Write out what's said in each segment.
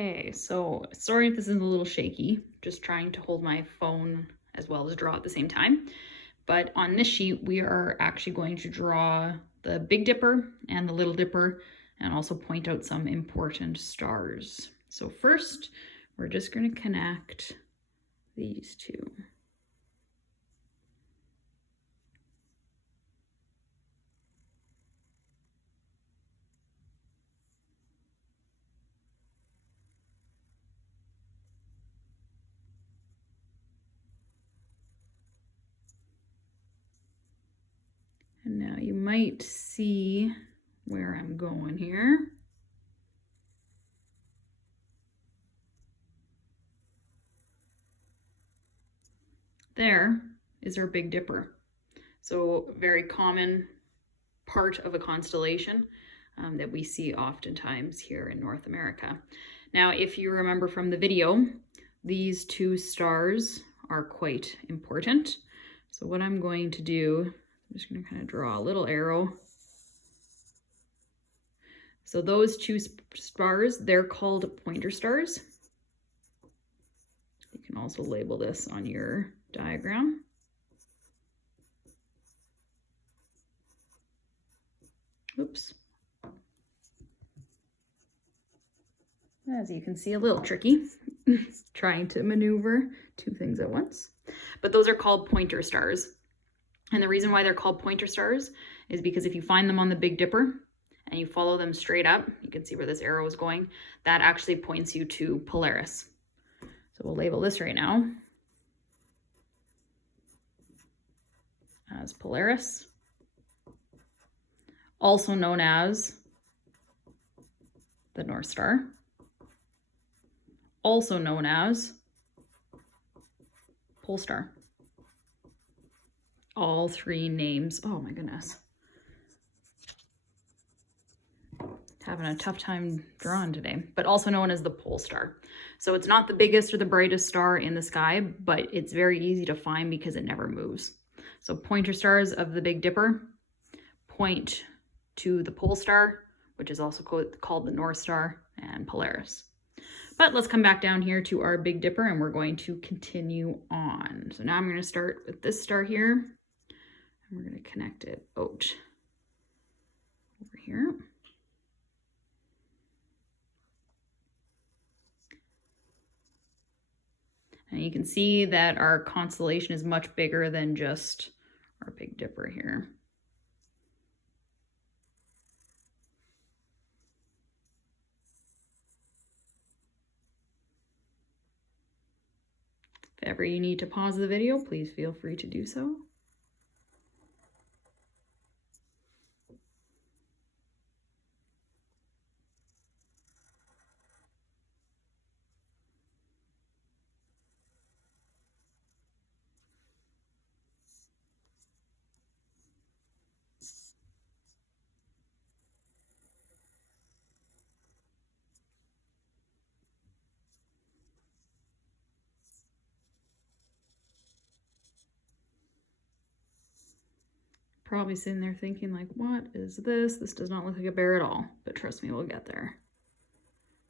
Okay, so sorry if this is a little shaky, just trying to hold my phone as well as draw at the same time. But on this sheet, we are actually going to draw the Big Dipper and the Little Dipper and also point out some important stars. So first, we're just going to connect these two. And now you might see where I'm going here. There is our Big Dipper. So very common part of a constellation that we see oftentimes here in North America. Now, if you remember from the video, these two stars are quite important. So what I'm going to do, I'm just going to kind of draw a little arrow. So those two stars, they're called pointer stars. You can also label this on your diagram. Oops. As you can see, a little tricky, trying to maneuver two things at once. But those are called pointer stars. And the reason why they're called pointer stars is because if you find them on the Big Dipper and you follow them straight up, you can see where this arrow is going, that actually points you to Polaris. So we'll label this right now as Polaris, also known as the North Star, also known as Polestar. All three names. Oh my goodness. Having a tough time drawing today, but also known as the Polestar. So it's not the biggest or the brightest star in the sky, but it's very easy to find because it never moves. So pointer stars of the Big Dipper point to the Polestar, which is also called the North Star and Polaris. But let's come back down here to our Big Dipper and we're going to continue on. So now I'm going to start with this star here and we're going to connect it out over here. And you can see that our constellation is much bigger than just our Big Dipper here. If ever you need to pause the video, please feel free to do so. Probably sitting there thinking like, what is this? This does not look like a bear at all, but trust me, we'll get there.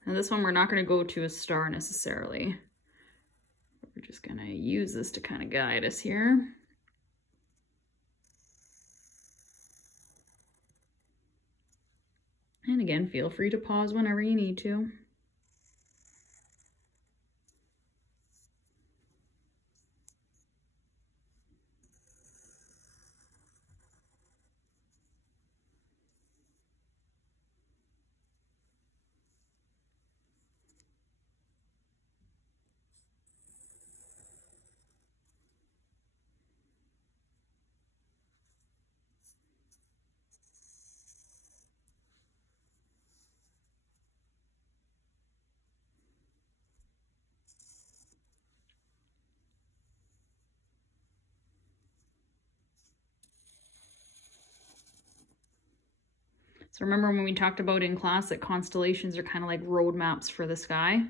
And this one, we're not going to go to a star necessarily. We're just going to use this to kind of guide us here. And again, feel free to pause whenever you need to. So remember when we talked about in class that constellations are kind of like roadmaps for the sky.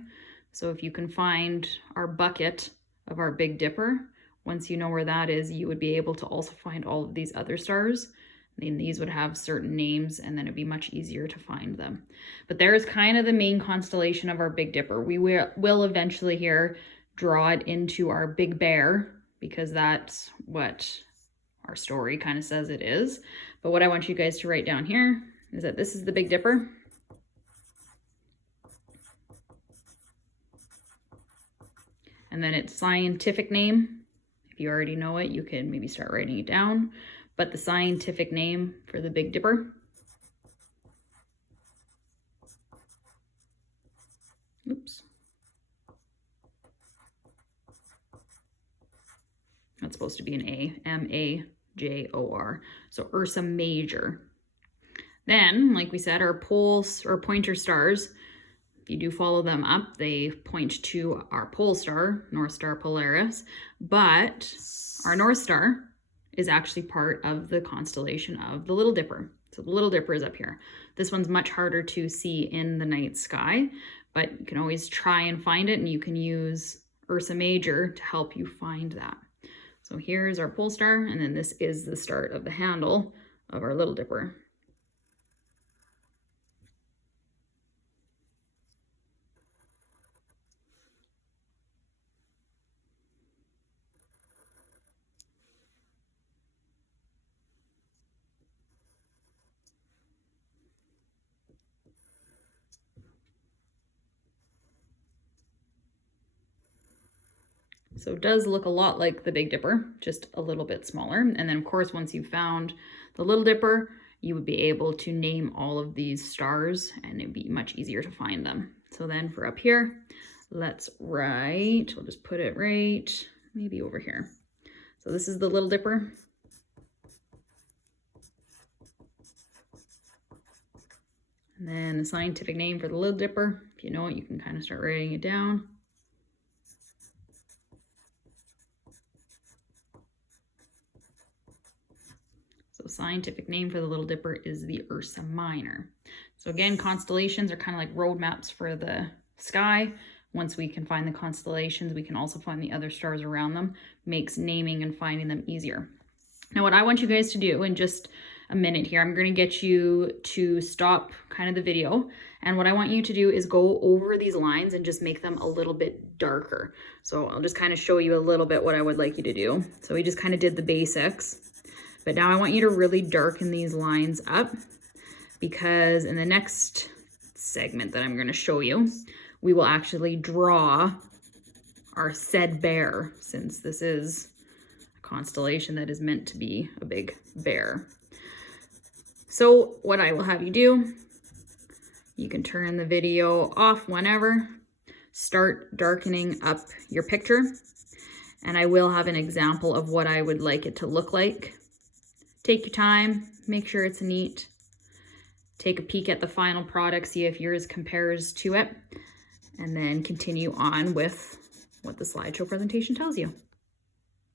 So if you can find our bucket of our Big Dipper, once you know where that is, you would be able to also find all of these other stars. And these would have certain names, and then it'd be much easier to find them. But there's kind of the main constellation of our Big Dipper. We will eventually here draw it into our Big Bear, because that's what our story kind of says it is. But what I want you guys to write down here is that this is the Big Dipper. And then its scientific name, if you already know it, you can maybe start writing it down. But the scientific name for the Big Dipper, oops, that's supposed to be an A, M-A-J-O-R, so Ursa Major. Then, like we said, our poles or pointer stars, if you do follow them up, they point to our pole star, North Star Polaris, but our North Star is actually part of the constellation of the Little Dipper. So the Little Dipper is up here. This one's much harder to see in the night sky, but you can always try and find it, and you can use Ursa Major to help you find that. So here's our pole star, and then this is the start of the handle of our Little Dipper. So it does look a lot like the Big Dipper, just a little bit smaller. And then of course, once you've found the Little Dipper, you would be able to name all of these stars, and it'd be much easier to find them. So then for up here, let's write, we'll just put it right, maybe over here. So this is the Little Dipper. And then the scientific name for the Little Dipper, if you know it, you can kind of start writing it down. So scientific name for the Little Dipper is the Ursa Minor. So again, constellations are kind of like roadmaps for the sky. Once we can find the constellations, we can also find the other stars around them. Makes naming and finding them easier. Now what I want you guys to do in just a minute here, I'm going to get you to stop kind of the video. And what I want you to do is go over these lines and just make them a little bit darker. So I'll just kind of show you a little bit what I would like you to do. So we just kind of did the basics. But now I want you to really darken these lines up, because in the next segment that I'm going to show you, we will actually draw our said bear, since this is a constellation that is meant to be a big bear. So what I will have you do, you can turn the video off whenever, start darkening up your picture, and I will have an example of what I would like it to look like. Take your time, make sure it's neat. Take a peek at the final product, see if yours compares to it, and then continue on with what the slideshow presentation tells you.